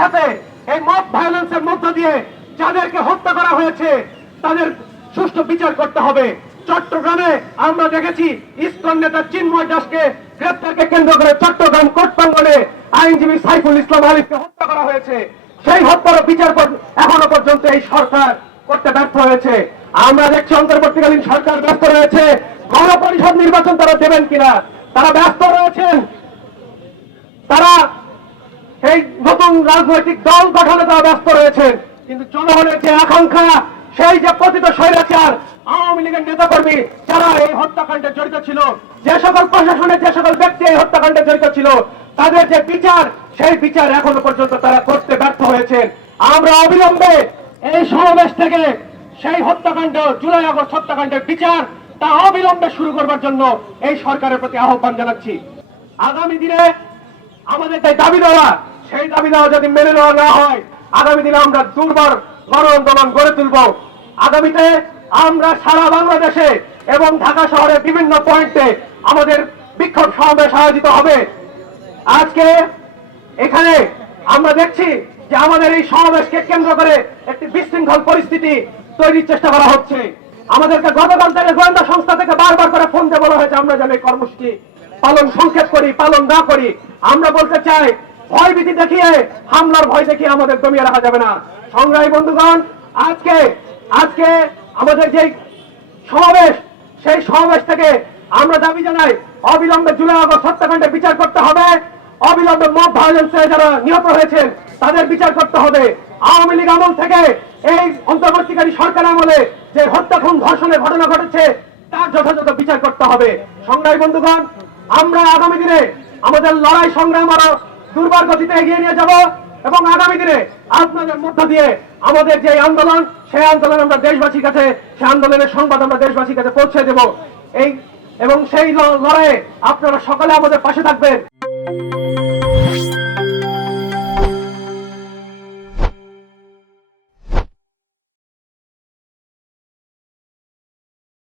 সাথে সাথে এই মব ভায়োলেন্সের মধ্য দিয়ে যাদেরকে হত্যা করা হয়েছে তাদের সুষ্ঠু বিচার করতে হবে। চট্টগ্রামে আমরা দেখেছি ইসকন নেতা চিন্ময় দাসকে গ্রেপ্তারকে কেন্দ্র করে চট্টগ্রাম কোর্ট প্রাঙ্গণে আইনজীবী সাইফুল ইসলাম আলিফকে হত্যা করা হয়েছে। সেই হত্যার বিচার এখনো পর্যন্ত এই সরকার করতে ব্যর্থ হয়েছে। আমরা দেখছি অন্তর্বর্তীকালীন সরকার ব্যস্ত রয়েছে গণপরিষদ নির্বাচন তারা দেবেন কিনা, তারা ব্যস্ত রয়েছেন, তারা এই নতুন রাজনৈতিক দল গঠনে তারা ব্যস্ত রয়েছেন। কিন্তু জনগণের যে আকাঙ্ক্ষা, সেই যে পতিত স্বৈরাচার আওয়ামী লীগের নেতাকর্মী যারা এই হত্যাকাণ্ডে জড়িত ছিল, যে সকল প্রশাসনের যে সকল ব্যক্তি এই হত্যাকাণ্ডে জড়িত ছিল, তাদের যে বিচার, সেই বিচার এখনো পর্যন্ত তারা করতে ব্যর্থ হয়েছেন। আমরা অবিলম্বে এই সমাবেশ থেকে সেই হত্যাকাণ্ড, জুলাই আগস্ট হত্যাকাণ্ডের বিচার তা অবিলম্বে শুরু করবার জন্য এই সরকারের প্রতি আহ্বান জানাচ্ছি। আগামী দিনে আমাদের যে দাবি দেওয়া, সেই দাবি দেওয়া যদি মেনে নেওয়া না হয়, আগামী দিনে আমরা দুর্বার গণ আন্দোলন গড়ে তুলব। আগামীতে আমরা সারা বাংলাদেশে এবং ঢাকা শহরের বিভিন্ন পয়েন্টে আমাদের বিক্ষোভ সমাবেশ আয়োজিত হবে। আজকে এখানে আমরা দেখছি যে আমাদের এই সমাবেশকে কেন্দ্র করে একটি বিশৃঙ্খল পরিস্থিতি তৈরির চেষ্টা করা হচ্ছে। আমাদেরকে গতকাল থেকে গোয়েন্দা সংস্থা থেকে বারবার করে ফোন দিয়ে বলা হয়েছে আমরা যেন এই কর্মসূচি পালন সংক্ষেপ করি, পালন না করি। আমরা বলতে চাই, ভয়ভীতি দেখিয়ে, হামলার ভয় দেখিয়ে আমাদের দমিয়ে রাখা যাবে না। সংগ্রামী বন্ধুগণ, আজকে আমাদের যে সমাবেশ, সেই সমাবেশ থেকে আমরা দাবি জানাই অবিলম্বে জুলাই আগস্ট হত্যাকাণ্ডের বিচার করতে হবে। অবিলম্বে মব ভায়োলেন্সে যারা নিহত হয়েছেন তাদের বিচার করতে হবে। আওয়ামী লীগ আমল থেকে এই অন্তর্বর্তীকারী সরকার আমলে যে হত্যা খুন ধর্ষণের ঘটনা ঘটেছে তার যথাযথ বিচার করতে হবে। সংগ্রামী বন্ধুগণ, আমরা আগামী দিনে আমাদের লড়াই সংগ্রাম আরো দুর্বার গতিতে এগিয়ে নিয়ে যাব এবং আগামী দিনে আপনাদের মধ্য দিয়ে আমাদের যে আন্দোলন, সেই আন্দোলন আমরা দেশবাসীর কাছে, সেই আন্দোলনের সংবাদ আমরা দেশবাসীর কাছে পৌঁছে দেব। এবং সেই লড়াইয়ে আপনারা সকলে আমাদের পাশে থাকবেন।